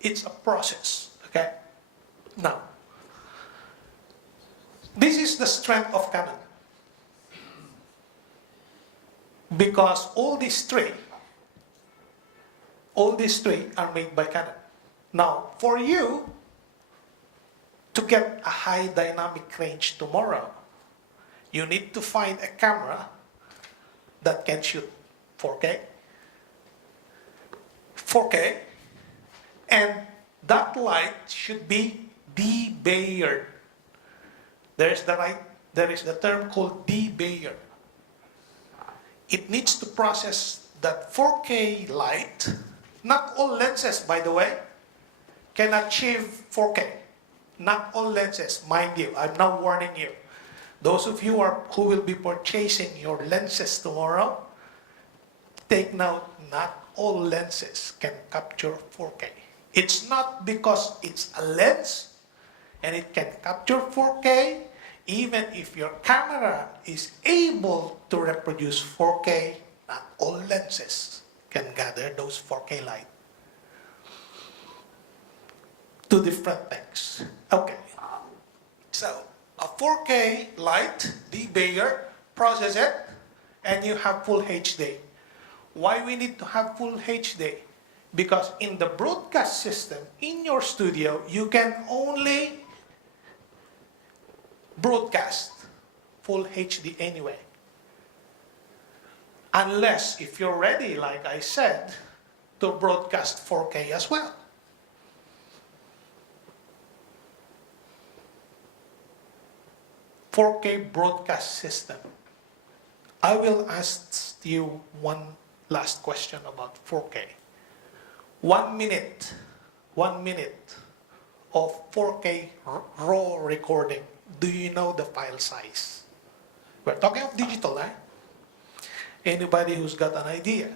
It's a process, okay? Now, this is the strength of Canon. Because all these three are made by Canon. Now, for you to get a high dynamic range tomorrow, you need to find a camera that can shoot 4K, and that light should be de-bayered. There is the term called de-bayer. It needs to process that 4K light. Not all lenses, by the way, can achieve 4K. Not all lenses, mind you. I'm now warning you. Those of you who will be purchasing your lenses tomorrow, take note, not all lenses can capture 4K. It's not because it's a lens and it can capture 4K. Even if your camera is able to reproduce 4K, not all lenses can gather those 4K light. Two different things. Okay. So, a 4K light, de-bayer, process it, and you have full HD. Why we need to have full HD? Because in the broadcast system, in your studio, you can only broadcast full HD anyway. Unless if you're ready, like I said, to broadcast 4K as well. "4K broadcast system." I will ask you one last question about 4K. 1 minute of 4K raw recording. Do you know the file size? We're talking of digital, eh? Anybody who's got an idea?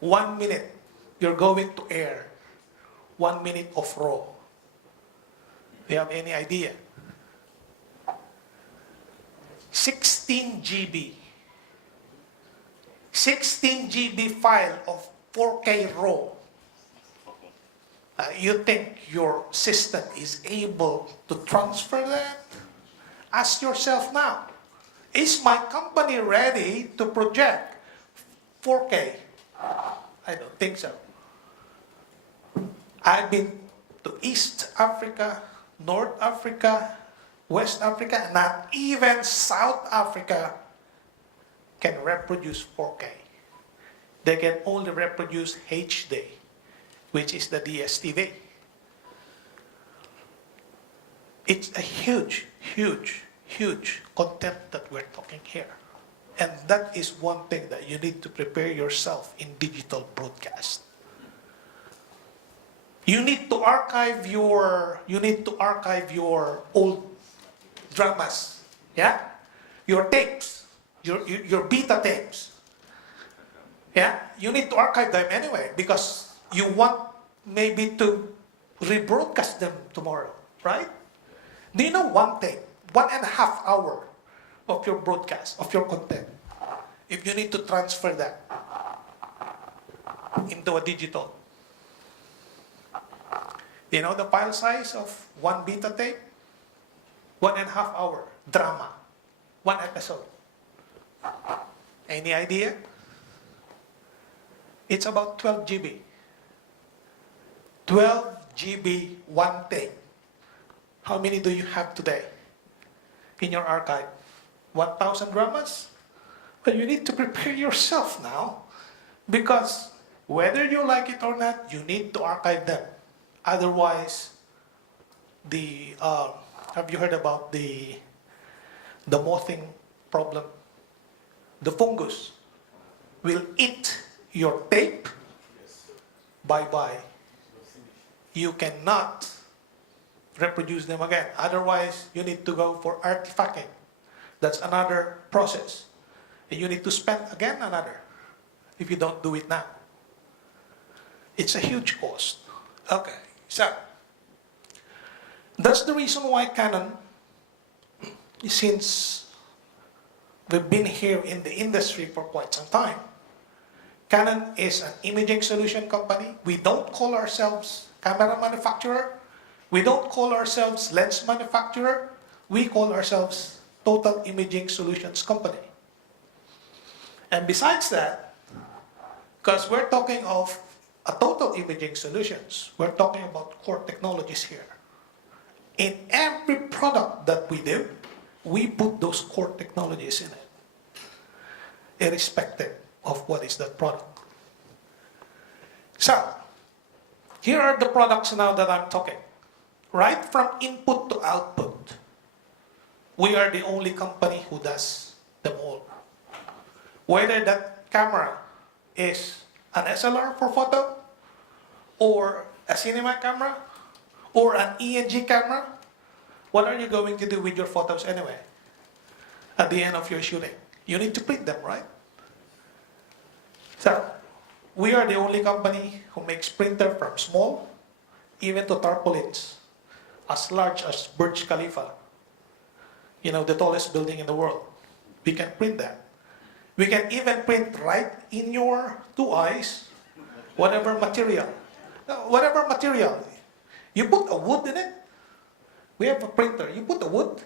1 minute, you're going to air 1 minute of raw. Do you have any idea? 16 GB. 16 GB file of 4K raw. You think your system is able to transfer that? Ask yourself now, is my company ready to project 4K? I don't think so. I've been to East Africa, North Africa, West Africa, not even South Africa can reproduce 4K. They can only reproduce HD, which is the DSTV. It's a huge content that we're talking here. And that is one thing that you need to prepare yourself in digital broadcast. You need to archive your old dramas, yeah? Your tapes, your beta tapes. Yeah? You need to archive them anyway because you want maybe to rebroadcast them tomorrow, right? Do you know one tape, 1.5 hour of your broadcast, of your content, if you need to transfer that into a digital? Do you know the file size of one beta tape? 1.5 hour drama, one episode. Any idea? It's about 12 GB. 12 GB one tape. How many do you have today in your archive? 1,000 dramas? Well, you need to prepare yourself now because whether you like it or not, you need to archive them. Otherwise, have you heard about the mothing problem? The fungus will eat your tape. Bye-bye. You cannot reproduce them again. Otherwise, you need to go for artifacting. That's another process. And you need to spend again another if you don't do it now. It's a huge cost. Okay, so that's the reason why Canon, since we've been here in the industry for quite some time, Canon is an imaging solution company. We don't call ourselves camera manufacturer. We don't call ourselves lens manufacturer. We call ourselves total imaging solutions company. And besides that, because we're talking of a total imaging solutions, we're talking about core technologies here. In every product that we do, we put those core technologies in it, irrespective of what is that product. So, here are the products now that I'm talking. Right from input to output, we are the only company who does them all. Whether that camera is an SLR for photo, or a cinema camera, or an ENG camera, what are you going to do with your photos anyway? At the end of your shooting, you need to print them, right? So, we are the only company who makes printer from small, even to tarpaulins, as large as Burj Khalifa. You know, the tallest building in the world. We can print that. We can even print right in your two eyes, whatever material. Whatever material. You put a wood in it. We have a printer. You put a wood,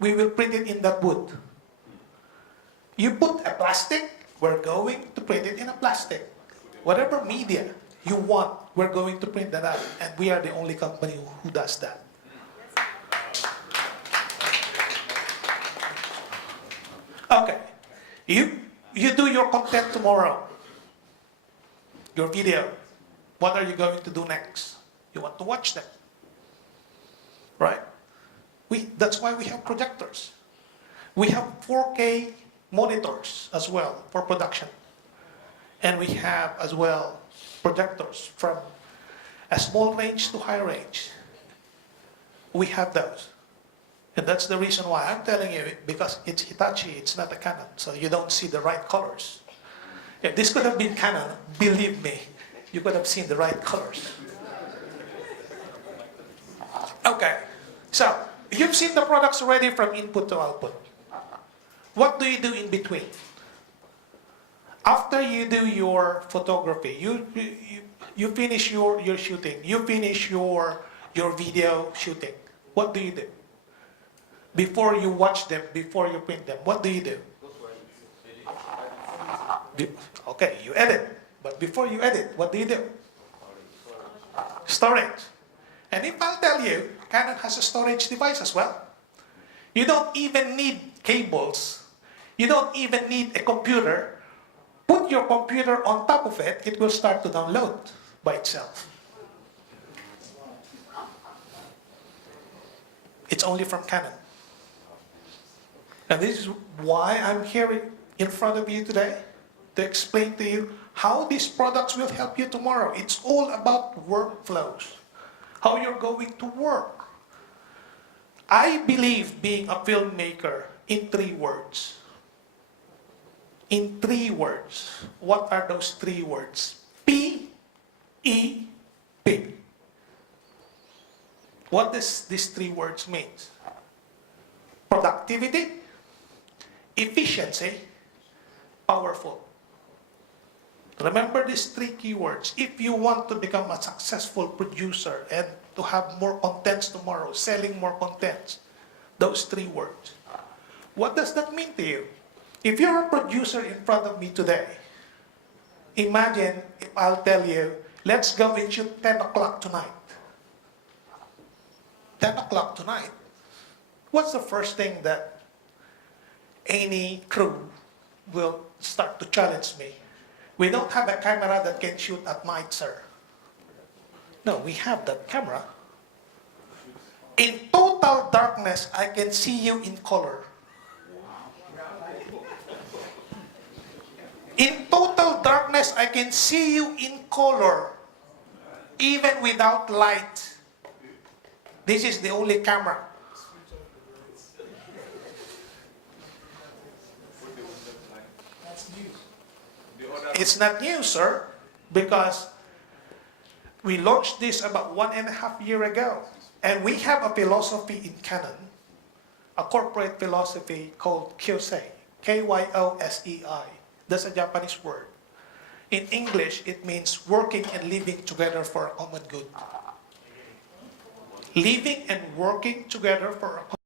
we will print it in that wood. You put a plastic, we're going to print it in a plastic. Whatever media you want, we're going to print that out. And we are the only company who does that. Okay. You do your content tomorrow. Your video. What are you going to do next? You want to watch them. Right? That's why we have projectors. We have 4K monitors as well for production. And we have as well projectors from a small range to high range. We have those. And that's the reason why I'm telling you, because it's Hitachi, it's not a Canon, so you don't see the right colors. If this could have been Canon, believe me, you could have seen the right colors. Okay, so you've seen the products already from input to output. What do you do in between? After you do your photography, you finish your shooting, you finish your video shooting, what do you do? Before you watch them, before you print them, what do you do? Okay, you edit. But before you edit, what do you do? Storage. And if I'll tell you, Canon has a storage device as well. You don't even need cables. You don't even need a computer. Put your computer on top of it, it will start to download by itself. It's only from Canon. And this is why I'm here in front of you today, to explain to you how these products will help you tomorrow. It's all about workflows, how you're going to work. I believe being a filmmaker in 3 words. In 3 words. What are those 3 words? P-E-P. What does these 3 words mean? Productivity, efficiency, powerful. Remember these 3 keywords. If you want to become a successful producer and to have more contents tomorrow, selling more contents, those 3 words. What does that mean to you? If you're a producer in front of me today, imagine if I'll tell you, let's go and shoot 10 o'clock tonight. 10 o'clock tonight. What's the first thing that any crew will start to challenge me? We don't have a camera that can shoot at night, sir. No, we have that camera. In total darkness, I can see you in color. In total darkness, I can see you in color, even without light. This is the only camera. It's not new, sir, because we launched this about 1.5 years ago. And we have a philosophy in Canon, a corporate philosophy called Kyosei, Kyosei. That's a Japanese word. In English, it means working and living together for a common good. Living and working together for a